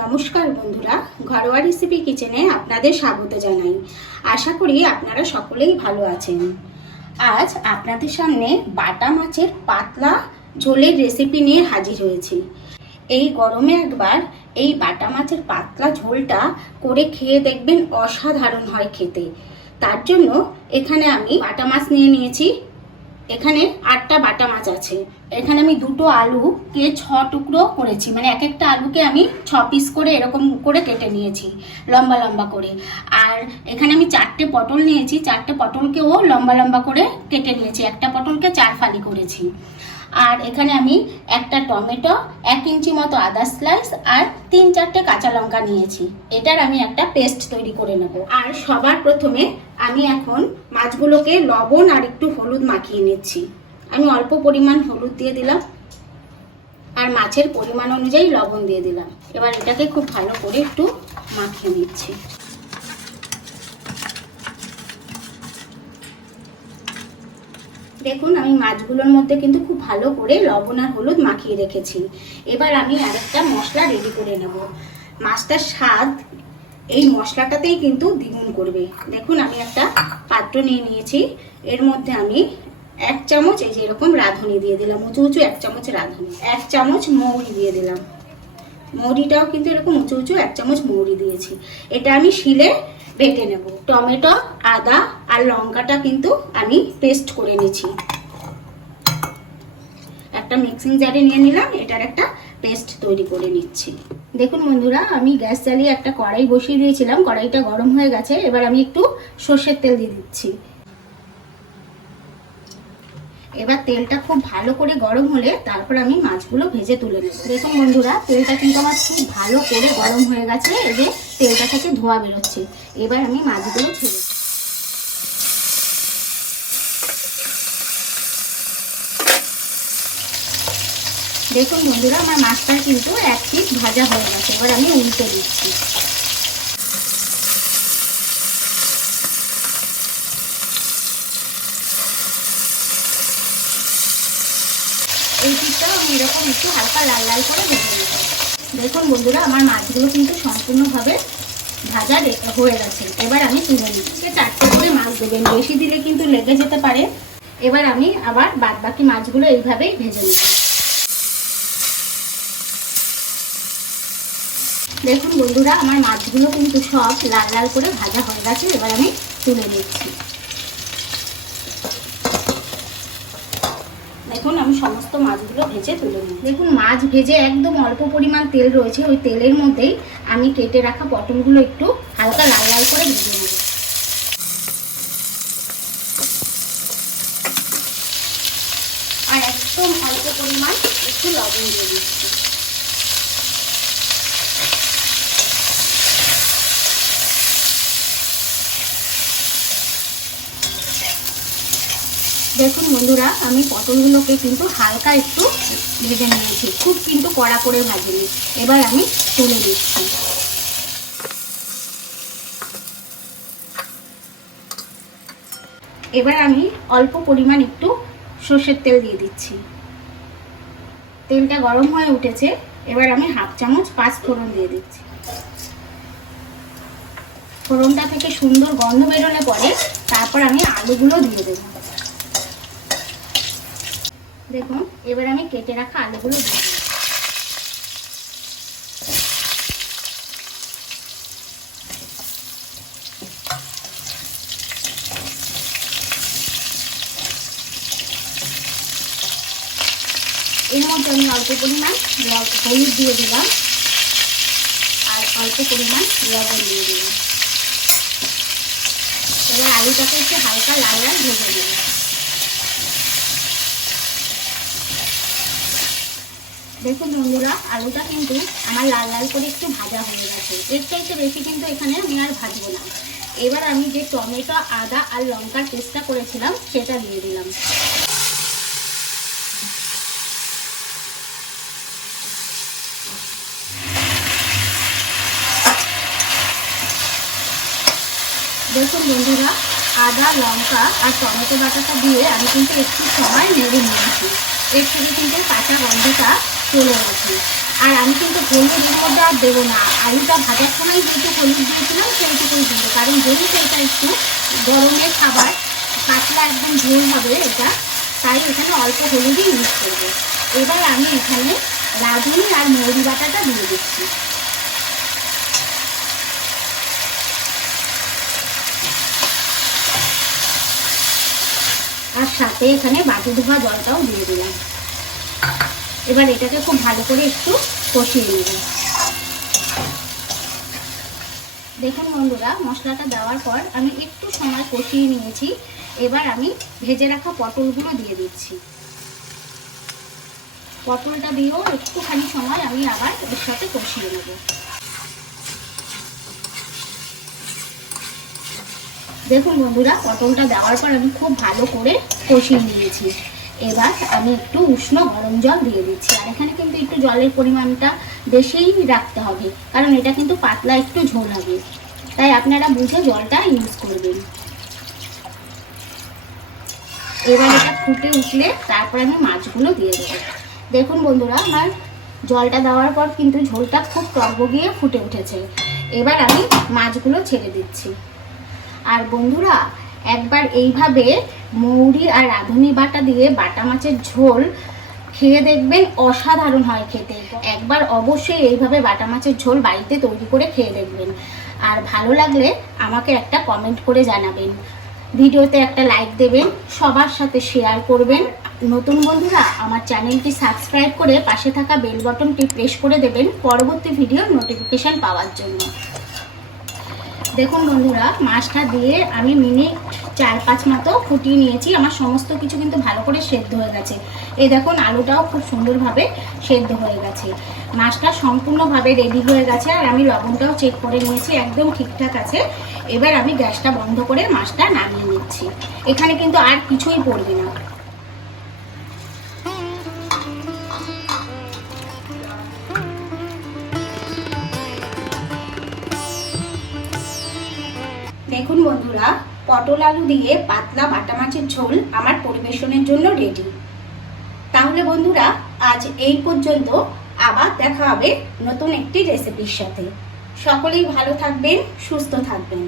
নমস্কার বন্ধুরা, ঘরোয়া রেসিপি কিচেনে আপনাদের স্বাগত জানাই। আশা করি আপনারা সকলেই ভালো আছেন। আজ আপনাদের সামনে বাটা মাছের পাতলা ঝোলের রেসিপি নিয়ে হাজির হয়েছি। এই গরমে একবার এই বাটা মাছের পাতলা ঝোলটা করে খেয়ে দেখবেন অসাধারণ হয় খেতে। তার জন্য এখানে আমি বাটা মাছ নিয়ে নিয়েছি। এখানে আটটা বাটা মাছ আছে। এখানে আমি দুটো আলুকে ছ টুকরো করেছি। মানে এক একটা আলুকে আমি ছ পিস করে এরকম করে কেটে নিয়েছি, লম্বা লম্বা করে। আর এখানে আমি চারটে পটল নিয়েছি। চারটে পটলকেও লম্বা লম্বা করে কেটে নিয়েছি। একটা পটলকে চার ফালি করেছি। আর এখানে আমি একটা টমেটো, এক ইঞ্চি মতো আদা স্লাইস আর তিন চারটে কাঁচা লঙ্কা নিয়েছি। এটার আমি একটা পেস্ট তৈরি করে নেব। আর সবার প্রথমে আমি এখন মাছগুলোকে লবণ আর একটু হলুদ মাখিয়ে নিচ্ছি। আমি অল্প পরিমাণ হলুদ দিয়ে দিলাম। আর মাছের পরিমাণ অনুযায়ী লবণ দিয়ে দিলাম। এবার এটাকে খুব ভালো করে একটু মাখিয়ে নিচ্ছি। দেখুন, আমি মাছগুলোর মধ্যে কিন্তু খুব ভালো করে লবণ আর হলুদ মাখিয়ে রেখেছি। এবার আমি আরেকটা মশলা রেডি করে নেব। মাছটার স্বাদ এই মশলাটাতেই কিন্তু দ্বিগুণ করবে। দেখুন, আমি একটা পাত্র নিয়ে নিয়েছি। এর মধ্যে আমি এক চামচ, এই যে এরকম রাঁধুনি দিয়ে দিলাম, উঁচু উঁচু এক চামচ রাঁধুনি। এক চামচ মৌরি দিয়ে দিলাম। মৌরিটাও কিন্তু এরকম উঁচু উঁচু এক চামচ মৌরি দিয়েছি। এটা আমি শিলে বেটে নেব। টমেটো, আদা আর লঙ্কাটা কিন্তু আমি পেস্ট করে নিয়েছি। একটা মিক্সিং জারে নিয়ে নিলাম, এটার একটা পেস্ট তৈরি করে নিচ্ছি। দেখুন বন্ধুরা, আমি গ্যাস চালিয়ে একটা কড়াই বসিয়ে দিয়েছিলাম, কড়াইটা গরম হয়ে গেছে, এবার আমি একটু সর্ষের তেল দিয়ে দিচ্ছি। এবার তেলটা খুব ভালো করে গরম হলে তারপর আমি মাছগুলো ভেজে তুলে নেব। দেখুন বন্ধুরা, তেলটা কিন্তু আমার খুব ভালো করে গরম হয়ে গেছে, এই যে তেলটা থেকে ধোয়া বেরোচ্ছে। এবার আমি মাছগুলো ছেড়ে। দেখুন বন্ধুরা, আমার মাছটা কিন্তু এক পিস ভাজা হয়ে গেছে, এবার আমি উল্টে দিচ্ছি। পিসটাও আমি এরকম একটু হালকা লাল লাল করে ভেজে নেব দেখুন বন্ধুরা, আমার মাছগুলো কিন্তু সম্পূর্ণভাবে ভাজা হয়ে গেছে। এবার আমি তুলে নিচ্ছি। চারটে করে মাছ দেবেন। বেশি দিলে কিন্তু লেগে যেতে পারে। এবার আমি আবার বাদ বাকি মাছগুলো এইভাবেই ভেজে নেব। দেখুন বন্ধুরা, আমার মাছগুলো কিন্তু সব লাল লাল করে ভাজা হয়ে গেছে। এবার আমি তুলে নিচ্ছি। দেখুন, আমি সমস্ত মাছগুলো ভেজে তুলে নিই দেখুন, মাছ ভেজে একদম অল্প পরিমাণ তেল রয়েছে। ওই তেলের মধ্যেই আমি কেটে রাখা পটলগুলো একটু হালকা লাল লাল করে ভেজে নেব। আর একদম অল্প পরিমাণ একটু লবণ দিয়ে দিচ্ছি। দেখুন বন্ধুরা, আমি পটলগুলোকে কিন্তু হালকা একটু ভেজে নিয়েছি। খুব কিন্তু কড়া করে ভাজিনি। এবার আমি তুলে দিচ্ছি এবার আমি অল্প পরিমাণ একটু সর্ষের তেল দিয়ে দিচ্ছি। তেলটা গরম হয়ে উঠেছে, এবার আমি হাফ চামচ পাঁচ ফোড়ন দিয়ে দিচ্ছি। ফোড়নটা থেকে সুন্দর গন্ধ বেরোলে পরে তারপর আমি আলুগুলো দিয়ে দেবো। দেখুন, এবার আমি কেটে রাখা আলুগুলো দিয়ে এর মধ্যে আমি অল্প পরিমাণ হলুদ দিয়ে দিলাম, আর অল্প পরিমাণ লবণ দিয়ে দিলাম। এবার আলুটাকে একটু হালকা লাল লাল ভেজে দিলাম দেখুন বন্ধুরা আলুটা কিন্তু আমার লাল লাল করে একটু ভাজা হয়ে গেছে। এর চাইতে বেশি কিন্তু এখানে আমি আর ভাজবো না। এবার আমি যে টমেটো, আদা আর লঙ্কার পেস্টটা করেছিলাম, সেটা দিয়ে দিলাম। দেখুন বন্ধুরা আদা, লঙ্কা আর টমেটো বাটাটা দিয়ে আমি কিন্তু একটু সময় নেড়ে নিয়েছি। এর থেকে কিন্তু কাঁচা গন্ধটা চলে গেছে আর আমি কিন্তু হলুদ মধ্যে আর দেবো না। আলুটা ভাজার সময় যেহেতু হলুদ দিয়েছিলাম, সেইটুকুই দেবো। কারণ যেহেতু এটা একটু গরমের খাবার, পাতলা একদম ঝোল হবে এটা। তাই এখানে অল্প হলুদই ইউজ করব। এবার আমি এখানে রাঁধুনি আর মৌরি বাটাটা দিয়ে দিচ্ছি। আর সাথে এখানে বাটি ধোয়া জলটাও দিয়ে দিলাম। এবার এটাকে খুব ভালো করে একটু কষিয়ে নেব। দেখুন বন্ধুরা, মশলাটা দেওয়ার পর আমি একটু সময় কষিয়ে নিয়েছি। এবার আমি ভেজে রাখা পটলগুলো দিয়ে দিচ্ছি। পটলটা দিয়েও একটুখানি সময় আমি আবার এর সাথে কষিয়ে নেব। দেখুন বন্ধুরা, পটলটা দেওয়ার পর আমি খুব ভালো করে কষিয়ে নিয়েছি। এবার আমি একটু উষ্ণ গরম জল দিয়ে দিচ্ছি। আর এখানে কিন্তু একটু জলের পরিমাণটা বেশিই রাখতে হবে, কারণ এটা কিন্তু পাতলা একটু ঝোল হবে। তাই আপনারা বুঝে জলটা ইউজ করবেন। এবার এটা ফুটে উঠলে তারপর আমি মাছগুলো দিয়ে দেবো। দেখুন বন্ধুরা, আমার জলটা দেওয়ার পর কিন্তু ঝোলটা খুব টকবগিয়ে ফুটে উঠেছে। এবার আমি মাছগুলো ছেড়ে দিচ্ছি। আর বন্ধুরা, একবার এইভাবে মৌরি আর রাঁধুনি বাটা দিয়ে বাটা মাছের ঝোল খেয়ে দেখবেন অসাধারণ হয় খেতে। একবার অবশ্যই এইভাবে বাটা মাছের ঝোল বাড়িতে তৈরি করে খেয়ে দেখবেন। আর ভালো লাগলে আমাকে একটা কমেন্ট করে জানাবেন। ভিডিওতে একটা লাইক দেবেন, সবার সাথে শেয়ার করবেন। নতুন বন্ধুরা, আমার চ্যানেলটি সাবস্ক্রাইব করে পাশে থাকা বেল বটনটি প্রেস করে দেবেন পরবর্তী ভিডিওর নোটিফিকেশন পাওয়ার জন্য। দেখুন বন্ধুরা, মাছটা দিয়ে আমি মিনিট চার পাঁচ মতো ফুটিয়ে নিয়েছি। আমার সমস্ত কিছু কিন্তু ভালো করে সেদ্ধ হয়ে গেছে। এই দেখুন, আলুটাও খুব সুন্দরভাবে সেদ্ধ হয়ে গেছে। মাছটা সম্পূর্ণভাবে রেডি হয়ে গেছে আর আমি লবণটাও চেক করে নিয়েছি, একদম ঠিকঠাক আছে। এবার আমি গ্যাসটা বন্ধ করে মাছটা নামিয়ে নিচ্ছি। এখানে কিন্তু আর কিছুই পড়বে না। দেখুন বন্ধুরা, পটল আলু দিয়ে পাতলা বাটা মাছের ঝোল আমার পরিবেশনের জন্য রেডি তাহলে বন্ধুরা, আজ এই পর্যন্ত আবার দেখা হবে নতুন একটি রেসিপির সাথে। সকলেই ভালো থাকবেন, সুস্থ থাকবেন।